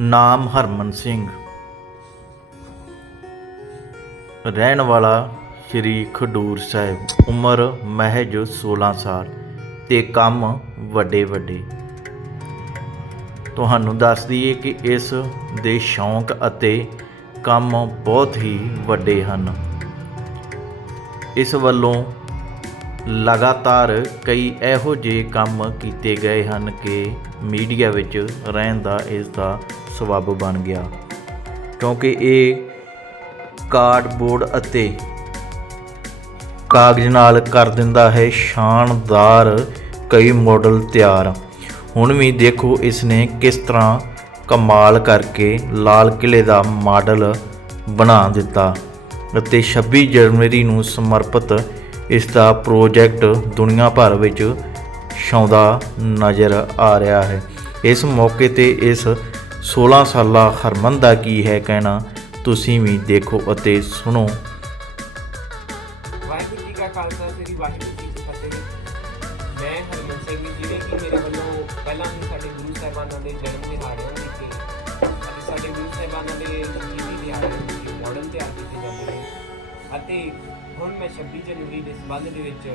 ਨਾਮ ਹਰਮਨ ਸਿੰਘ। ਰਹਿਣ ਵਾਲਾ ਸ੍ਰੀ ਖਡੂਰ ਸਾਹਿਬ, ਉਮਰ ਮਹਿਜ 16 ਸਾਲ ਤੇ ਕੰਮ ਵੱਡੇ ਵੱਡੇ। ਤੁਹਾਨੂੰ ਦੱਸ ਦਈਏ ਕਿ ਇਸ ਦੇ ਸ਼ੌਂਕ ਅਤੇ ਕੰਮ ਬਹੁਤ ਹੀ ਵੱਡੇ ਹਨ। ਇਸ ਵੱਲੋਂ ਲਗਾਤਾਰ ਕਈ ਇਹੋ ਜਿਹੇ ਕੰਮ ਕੀਤੇ ਗਏ ਹਨ ਕਿ ਮੀਡੀਆ ਵਿੱਚ ਰਹਿਣ ਦਾ ਇਸ ਦਾ ਸਬੱਬ ਬਣ ਗਿਆ। ਕਿਉਂਕਿ ਇਹ ਕਾਰਡਬੋਰਡ ਅਤੇ ਕਾਗਜ਼ ਨਾਲ ਕਰ ਦਿੰਦਾ ਹੈ, ਸ਼ਾਨਦਾਰ ਕਈ ਮਾਡਲ ਤਿਆਰ। ਹੁਣ ਵੀ ਦੇਖੋ ਇਸ ਨੇ ਕਿਸ ਤਰ੍ਹਾਂ ਕਮਾਲ ਕਰਕੇ ਲਾਲ ਕਿਲੇ ਦਾ ਮਾਡਲ ਬਣਾ ਦਿੱਤਾ ਅਤੇ 26 ਜਨਵਰੀ ਨੂੰ ਸਮਰਪਿਤ ਇਸ ਦਾ ਪ੍ਰੋਜੈਕਟ ਦੁਨੀਆ ਭਰ ਵਿੱਚ ਛਾਉਂਦਾ ਨਜ਼ਰ ਆ ਰਿਹਾ ਹੈ। ਇਸ ਮੌਕੇ ਤੇ ਇਸ 16 ਸਾਲਾ ਹਰਮਨ ਦਾ ਕੀ ਹੈ ਕਹਿਣਾ, ਤੁਸੀਂ ਵੀ ਦੇਖੋ ਅਤੇ ਸੁਣੋ। ਵਾਹਿਗੁਰੂ ਜੀ ਕਾ ਖਾਲਸਾ, ਸ੍ਰੀ ਵਾਹਿਗੁਰੂ ਜੀ ਕੀ ਫਤਿਹ ਮੈਂ ਹਰਮਨ ਸਿੰਘ ਜਿਹੜੇ ਕਿ ਮੇਰੇ ਵੱਲੋਂ ਪਹਿਲਾਂ ਹੀ ਸਾਡੇ ਗੁਰੂ ਸਾਹਿਬਾਨਾਂ ਦੇ ਜਨਮ ਦਿਹਾੜਿਆਂ ਵਿੱਚ ਸਾਡੇ ਗੁਰੂ ਸਾਹਿਬਾਨਾਂ ਦੇ ਸ਼ਹੀਦੀ ਦਿਹਾੜਿਆਂ ਮਾਡਲ ਤਿਆਰ ਕੀਤੇ ਜਾਂਦੇ ਨੇ। ਅਤੇ ਹੁਣ ਮੈਂ 26 ਜਨਵਰੀ ਦੇ ਸੰਬੰਧ ਦੇ ਵਿੱਚ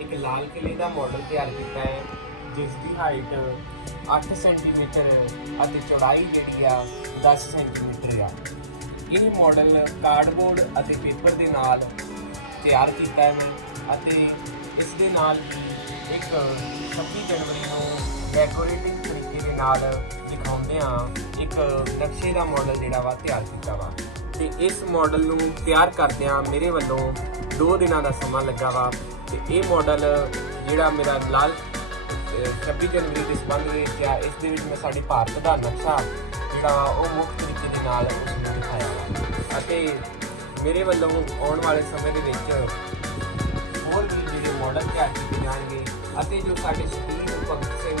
ਇੱਕ ਲਾਲ ਕਿਲੇ ਦਾ ਮਾਡਲ ਤਿਆਰ ਕੀਤਾ ਹੈ, ਜਿਸ ਦੀ ਹਾਈਟ 8 ਸੈਂਟੀਮੀਟਰ ਅਤੇ ਚੌੜਾਈ ਜਿਹੜੀ ਆ 10 ਸੈਂਟੀਮੀਟਰ ਆ। ਇਹ ਮਾਡਲ ਕਾਰਡਬੋਰਡ ਅਤੇ ਪੇਪਰ ਦੇ ਨਾਲ ਤਿਆਰ ਕੀਤਾ ਹੈ ਮੈਂ ਅਤੇ ਇਸ ਦੇ ਨਾਲ ਹੀ ਇੱਕ 26 ਜਨਵਰੀ ਨੂੰ ਡੈਕੋਰੇਟਿਵ ਤਰੀਕੇ ਦੇ ਨਾਲ ਦਿਖਾਉਂਦੇ ਆ ਇੱਕ ਨਕਸ਼ੇ ਦਾ ਮਾਡਲ ਜਿਹੜਾ ਵਾ ਤਿਆਰ ਕੀਤਾ ਵਾ। ਤੇ ਇਸ ਮਾਡਲ ਨੂੰ ਤਿਆਰ ਕਰਦਿਆਂ ਮੇਰੇ ਵੱਲੋਂ 2 ਦਿਨਾਂ ਦਾ ਸਮਾਂ ਲੱਗਾ ਵਾ ਤੇ ਇਹ ਮਾਡਲ ਜਿਹੜਾ ਮੇਰਾ ਲਾਲ, ਅਹ 26 ਜਨਵਰੀ ਦੇ ਸੰਬੰਧ ਵਿੱਚ ਆ, ਇਸ ਦੇ ਵਿੱਚ ਮੈਂ ਸਾਡੇ ਭਾਰਤ ਦਾ ਨਕਸ਼ਾ ਜਿਹੜਾ ਉਹ ਮੁੱਖ ਤਰੀਕੇ ਦੇ ਨਾਲ ਉਸ ਨੂੰ ਦਿਖਾਇਆ ਅਤੇ ਮੇਰੇ ਵੱਲੋਂ ਆਉਣ ਵਾਲੇ ਸਮੇਂ ਦੇ ਵਿੱਚ ਹੋਰ ਵੀ ਜਿਹੜੇ ਮਾਡਲ ਤਿਆਰ ਕੀਤੇ ਜਾਣਗੇ ਅਤੇ ਜੋ ਸਾਡੇ ਸ਼ਹੀਦ ਭਗਤ ਸਿੰਘ,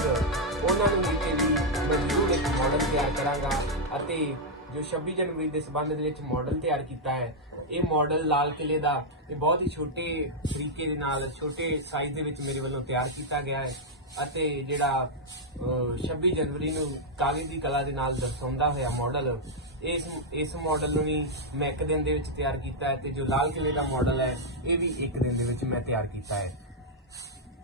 ਉਹਨਾਂ ਨੂੰ ਮਿਲ ਕੇ ਵੀ ਮੈਂ ਜ਼ਰੂਰ ਇੱਕ ਮਾਡਲ ਤਿਆਰ ਕਰਾਂਗਾ ਅਤੇ ਜੋ 26 ਜਨਵਰੀ ਦੇ ਸੰਬੰਧ ਦੇ ਵਿੱਚ ਮਾਡਲ ਤਿਆਰ ਕੀਤਾ ਹੈ ਇਹ ਮਾਡਲ ਲਾਲ ਕਿਲੇ ਦਾ ਇਹ ਬਹੁਤ ਹੀ ਛੋਟੇ ਤਰੀਕੇ ਦੇ ਨਾਲ ਛੋਟੇ ਸਾਈਜ਼ ਦੇ ਵਿੱਚ ਮੇਰੇ ਵੱਲੋਂ ਤਿਆਰ ਕੀਤਾ ਗਿਆ ਹੈ ਅਤੇ ਜਿਹੜਾ ਅਹ, 26 ਜਨਵਰੀ ਨੂੰ ਕਾਗਜ਼ ਦੀ ਕਲਾ ਦੇ ਨਾਲ ਦਰਸਾਉਂਦਾ ਹੋਇਆ ਮਾਡਲ ਇਸ ਇਸ ਮਾਡਲ ਨੂੰ ਵੀ ਮੈਂ ਇੱਕ ਦਿਨ ਦੇ ਵਿੱਚ ਤਿਆਰ ਕੀਤਾ ਹੈ ਤੇ ਜੋ ਲਾਲ ਕਿਲੇ ਦਾ ਮਾਡਲ ਹੈ ਇਹ ਵੀ ਇੱਕ ਦਿਨ ਦੇ ਵਿੱਚ ਮੈਂ ਤਿਆਰ ਕੀਤਾ ਹੈ।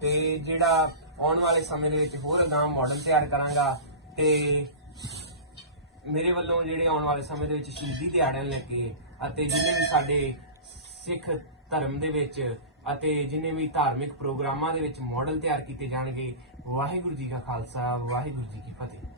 ਤੇ ਜਿਹੜਾ ਆਉਣ ਵਾਲੇ ਸਮੇਂ ਦੇ ਵਿੱਚ ਹੋਰ ਅਗਾਂਹ ਮਾਡਲ ਤਿਆਰ ਕਰਾਂਗਾ ਤੇ ਮੇਰੇ ਵੱਲੋਂ ਜਿਹੜੇ ਆਉਣ ਵਾਲੇ ਸਮੇਂ ਦੇ ਵਿੱਚ ਸ਼ਹੀਦੀ ਦਿਹਾੜਿਆਂ ਨੂੰ ਲੈ ਕੇ ਅਤੇ ਜਿੰਨੇ ਵੀ ਸਾਡੇ ਸਿੱਖ ਧਰਮ ਦੇ ਵਿੱਚ ਅਤੇ ਜਿੰਨੇ ਵੀ ਧਾਰਮਿਕ ਪ੍ਰੋਗਰਾਮਾਂ ਦੇ ਵਿੱਚ ਮਾਡਲ ਤਿਆਰ ਕੀਤੇ ਜਾਣਗੇ, ਵਾਹਿਗੁਰੂ ਜੀ ਕਾ ਖਾਲਸਾ, ਵਾਹਿਗੁਰੂ ਜੀ ਕੀ ਫਤਿਹ।